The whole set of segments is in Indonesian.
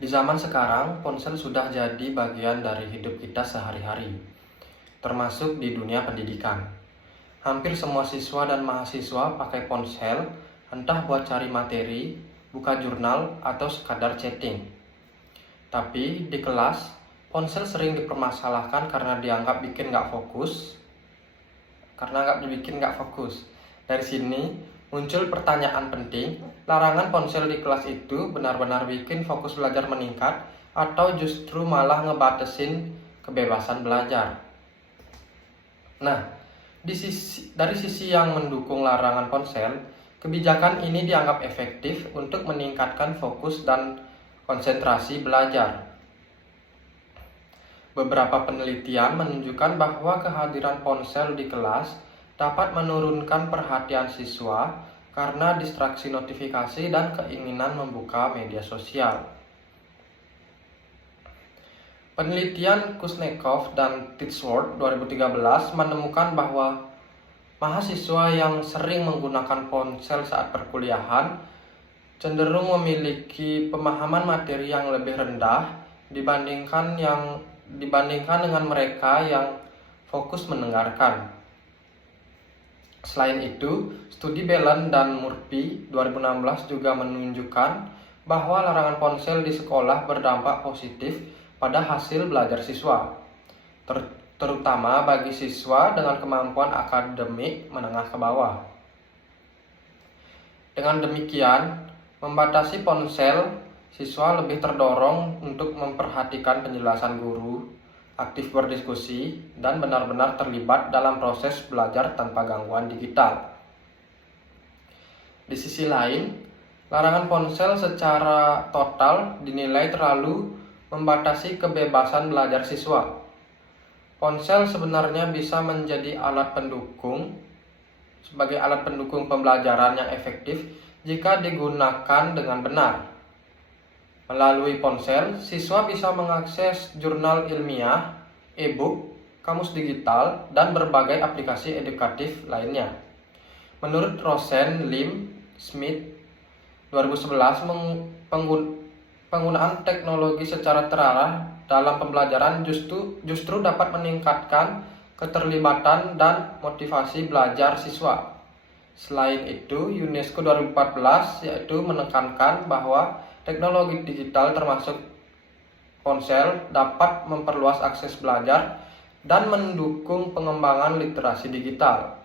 Di zaman sekarang, ponsel sudah jadi bagian dari hidup kita sehari-hari, termasuk di dunia pendidikan. Hampir semua siswa dan mahasiswa pakai ponsel, entah buat cari materi, buka jurnal, atau sekadar chatting. Tapi di kelas, ponsel sering dipermasalahkan karena dianggap bikin nggak fokus. Dari sini muncul pertanyaan penting, larangan ponsel di kelas itu benar-benar bikin fokus belajar meningkat atau justru malah ngebatasin kebebasan belajar? Nah, dari sisi yang mendukung larangan ponsel, kebijakan ini dianggap efektif untuk meningkatkan fokus dan konsentrasi belajar. Beberapa penelitian menunjukkan bahwa kehadiran ponsel di kelas dapat menurunkan perhatian siswa karena distraksi notifikasi dan keinginan membuka media sosial. Penelitian Kuznetsov dan Titsworth 2013 menemukan bahwa mahasiswa yang sering menggunakan ponsel saat perkuliahan cenderung memiliki pemahaman materi yang lebih rendah dibandingkan dengan mereka yang fokus mendengarkan. Selain itu, studi Belen dan Murphy 2016 juga menunjukkan bahwa larangan ponsel di sekolah berdampak positif pada hasil belajar siswa, terutama bagi siswa dengan kemampuan akademik menengah ke bawah. Dengan demikian, membatasi ponsel, siswa lebih terdorong untuk memperhatikan penjelasan guru, aktif berdiskusi, dan benar-benar terlibat dalam proses belajar tanpa gangguan digital. Di sisi lain, larangan ponsel secara total dinilai terlalu membatasi kebebasan belajar siswa. Ponsel sebenarnya bisa menjadi sebagai alat pendukung pembelajaran yang efektif jika digunakan dengan benar. Melalui ponsel, siswa bisa mengakses jurnal ilmiah, e-book, kamus digital, dan berbagai aplikasi edukatif lainnya. Menurut Rosen, Lim, Smith, 2011, penggunaan teknologi secara terarah dalam pembelajaran justru dapat meningkatkan keterlibatan dan motivasi belajar siswa. Selain itu, UNESCO 2014 yaitu menekankan bahwa teknologi digital termasuk ponsel dapat memperluas akses belajar dan mendukung pengembangan literasi digital.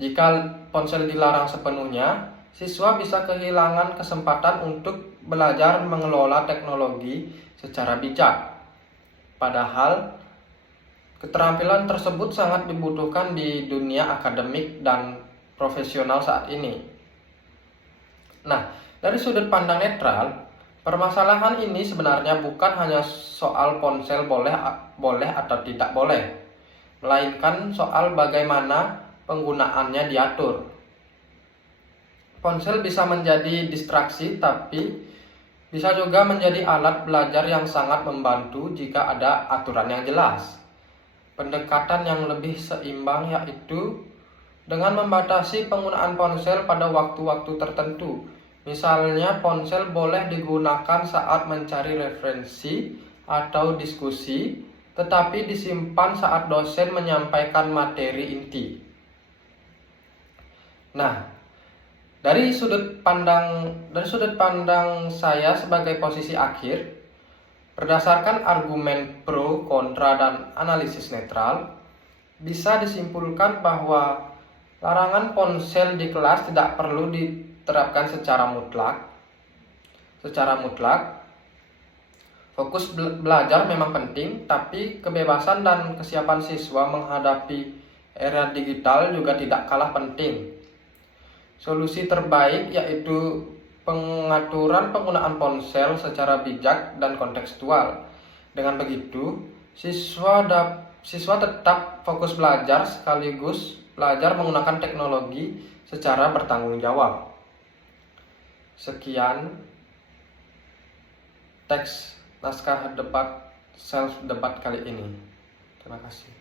Jika ponsel dilarang sepenuhnya, siswa bisa kehilangan kesempatan untuk belajar mengelola teknologi secara bijak. Padahal, keterampilan tersebut sangat dibutuhkan di dunia akademik dan profesional saat ini. Nah, dari sudut pandang netral, permasalahan ini sebenarnya bukan hanya soal ponsel boleh atau tidak boleh, melainkan soal bagaimana penggunaannya diatur. Ponsel bisa menjadi distraksi, tapi bisa juga menjadi alat belajar yang sangat membantu jika ada aturan yang jelas. Pendekatan yang lebih seimbang yaitu dengan membatasi penggunaan ponsel pada waktu-waktu tertentu. Misalnya, ponsel boleh digunakan saat mencari referensi atau diskusi, tetapi disimpan saat dosen menyampaikan materi inti. Nah, dari sudut pandang saya sebagai posisi akhir, berdasarkan argumen pro, kontra, dan analisis netral, bisa disimpulkan bahwa larangan ponsel di kelas tidak perlu diterapkan secara mutlak. Fokus belajar memang penting, tapi kebebasan dan kesiapan siswa menghadapi era digital juga tidak kalah penting. Solusi terbaik yaitu pengaturan penggunaan ponsel secara bijak dan kontekstual. Dengan begitu, siswa tetap fokus belajar sekaligus belajar menggunakan teknologi secara bertanggung jawab. Sekian teks naskah debat self debat kali ini. Terima kasih.